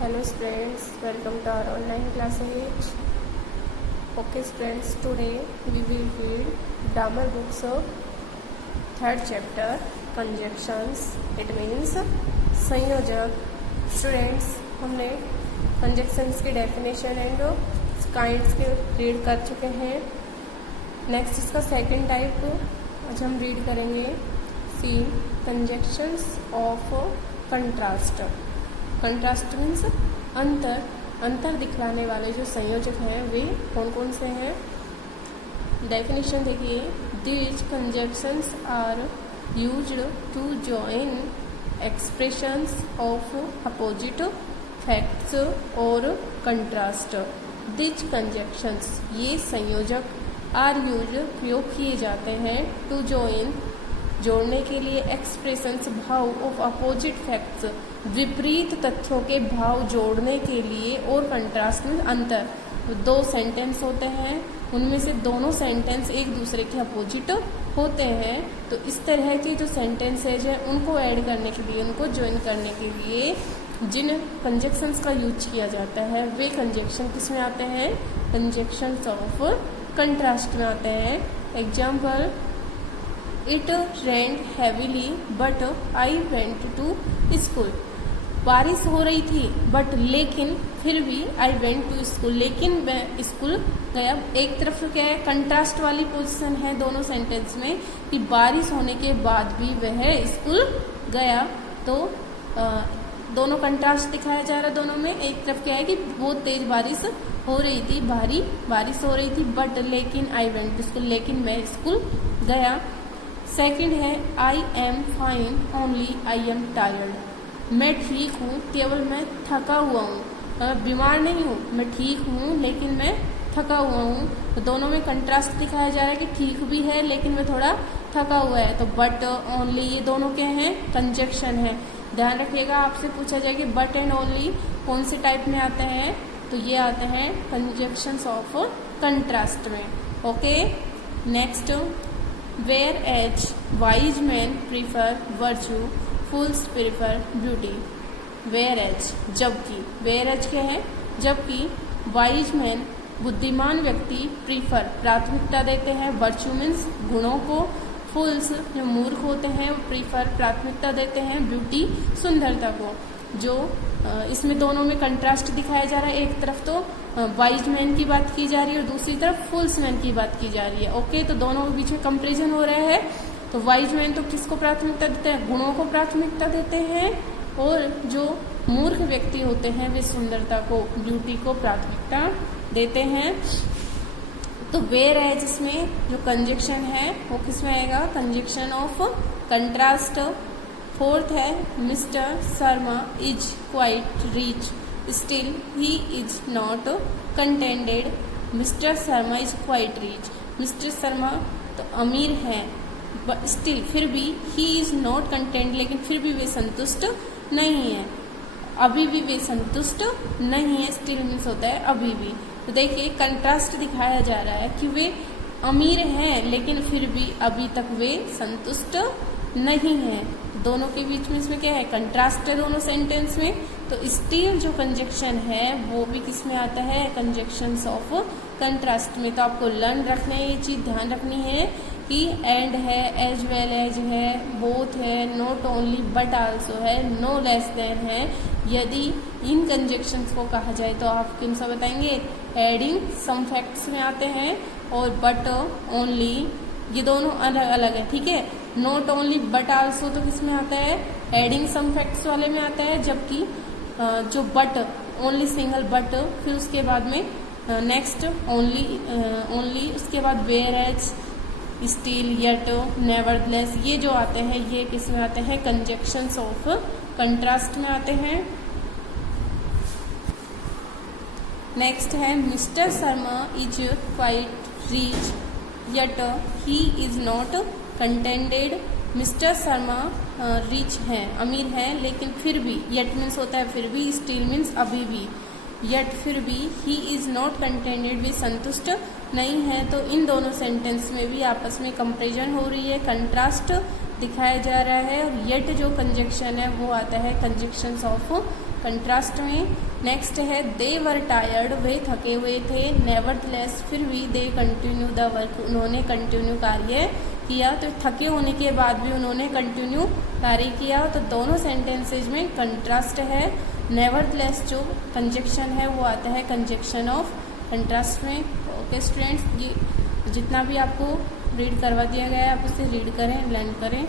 Hello students, welcome to our online classes. Okay students, today we will read grammar books of third chapter conjunctions. It means संयोजक. Students, हमने conjunctions की definition and kinds के read कर चुके हैं. Next इसका second type आज हम read करेंगे. See conjunctions of contrast. Contrast means अंतर दिखलाने वाले जो संयोजक हैं वे कौन कौन से हैं. डेफिनेशन देखिए. These conjunctions are used to join expressions of opposite facts और कंट्रास्ट. दीज कंजंक्शंस ये संयोजक आर यूज्ड प्रयोग किए जाते हैं टू जॉइन जोड़ने के लिए एक्सप्रेशंस भाव ऑफ अपोजिट फैक्ट्स विपरीत तथ्यों के भाव जोड़ने के लिए और कंट्रास्ट में अंतर. दो सेंटेंस होते हैं, उनमें से दोनों सेंटेंस एक दूसरे के अपोजिट होते हैं, तो इस तरह के जो सेंटेंसेज हैं उनको ऐड करने के लिए, उनको ज्वाइन करने के लिए जिन कंजंक्शंस का यूज किया जाता है वे कंजंक्शन किस में आते हैं? कंजंक्शंस ऑफ कंट्रास्ट में आते हैं. Example, it rained heavily but I went to school. बारिश हो रही थी बट लेकिन फिर भी आई वेंट टू स्कूल, लेकिन मैं स्कूल गया. एक तरफ क्या है? कंट्रास्ट वाली पोजीशन है दोनों सेंटेंस में कि बारिश होने के बाद भी वह स्कूल गया, तो दोनों कंट्रास्ट दिखाया जा रहा है दोनों में. एक तरफ क्या है कि बहुत तेज बारिश हो रही थी, भारी बारिश हो रही थी, बट लेकिन आई वेंट टू स्कूल, लेकिन मैं स्कूल गया. सेकंड है I am fine only I am tired. मैं ठीक हूँ, केवल मैं थका हुआ हूँ. बीमार नहीं हूँ, मैं ठीक हूँ लेकिन मैं थका हुआ हूँ. तो दोनों में कंट्रास्ट दिखाया जा रहा है कि ठीक भी है लेकिन मैं थोड़ा थका हुआ है. तो बट ओनली ये दोनों क्या हैं? कंजंक्शन है. ध्यान रखिएगा, आपसे पूछा जाए कि बट एंड ओनली कौन से टाइप में आते हैं, तो ये आते हैं कंजंक्शंस ऑफ कंट्रास्ट में. Okay. Next, whereas wise man prefer virtue, fools prefer beauty. Whereas जबकि, वेयर एज क्या है? जबकि वाइज मैन बुद्धिमान व्यक्ति प्रीफर प्राथमिकता देते हैं वर्च्यू मीन्स गुणों को. फूल्स जो मूर्ख होते हैं वो प्रीफर प्राथमिकता देते हैं ब्यूटी सुंदरता को. जो इसमें दोनों में कंट्रास्ट दिखाया जा रहा है. एक तरफ तो वाइज मैन की बात की जा रही है और दूसरी तरफ फूल्स मैन की बात की जा रही है. ओके, तो दोनों के बीच में कंपेरिजन हो रहा है. तो वाइज मैन तो किसको प्राथमिकता देते हैं? गुणों को प्राथमिकता देते हैं, और जो मूर्ख व्यक्ति होते हैं वे सुंदरता को, ब्यूटी को प्राथमिकता देते हैं. तो वेयर एज इसमें जो कंजंक्शन है वो किसमें आएगा? Conjunction of contrast. फोर्थ है, mister Sharma is quite rich still he is not contented. Mister Sharma is quite rich. Mister Sharma तो अमीर हैं, स्टिल फिर भी, ही इज नॉट कंटेंट लेकिन फिर भी वे संतुष्ट नहीं है. अभी भी वे संतुष्ट नहीं है. स्टिल मीन्स होता है अभी भी. तो देखिए कंट्रास्ट दिखाया जा रहा है कि वे अमीर हैं लेकिन फिर भी अभी तक वे संतुष्ट नहीं है. दोनों के बीच में इसमें क्या है? कंट्रास्ट है दोनों सेंटेंस में. तो स्टिल जो कंजंक्शन है वो भी किस में आता है? कंजंक्शंस ऑफ कंट्रास्ट में. तो आपको लर्न रखना है, ये चीज ध्यान रखनी है कि एंड है, एज वेल एज है, बोथ है, नॉट ओनली बट आल्सो है, नो लेस देन है. यदि इन कंजंक्शंस को कहा जाए तो आप किन सा बताएंगे? एडिंग सम फैक्ट्स में आते हैं, और बट ओनली ये दोनों अलग अलग है. ठीक है. नॉट ओनली बट आल्सो तो किस में आता है? एडिंग सम फैक्ट्स वाले में आता है. जबकि जो बट ओनली सिंगल बट, फिर उसके बाद में नेक्स्ट ओनली, उसके बाद whereas, still, yet, nevertheless, ये जो आते हैं ये किस में आते हैं? कंजंक्शंस ऑफ कंट्रास्ट में आते हैं. नेक्स्ट है, mister Sharma is quite rich yet he is not contented. Mister Sharma rich हैं, अमीर हैं, लेकिन फिर भी, येट मीन्स होता है फिर भी, स्टिल मीन्स अभी भी, येट फिर भी, ही इज नॉट कंटेंटेड वे संतुष्ट नहीं है. तो इन दोनों सेंटेंस में भी आपस में कंपेरिजन हो रही है, कंट्रास्ट दिखाया जा रहा है. और येट जो कंजंक्शन है वो आता है कंजंक्शंस ऑफ कंट्रास्ट में। नेक्स्ट है दे वर टायर्ड, वे थके हुए थे। नेवरदलेस, फिर भी दे कंटिन्यू द वर्क, उन्होंने कंटिन्यू कार्य किया। तो थके होने के बाद भी उन्होंने कंटिन्यू कार्य किया। तो दोनों सेंटेंसेज में कंट्रास्ट है। नेवरदलेस जो कंजक्शन है वो आता है कंजक्शन ऑफ कंट्रास्ट में। ओके स्टूडेंट्स, ये जितना भी आपको रीड करवा दिया गया है आप उसे रीड करें, लर्न करें।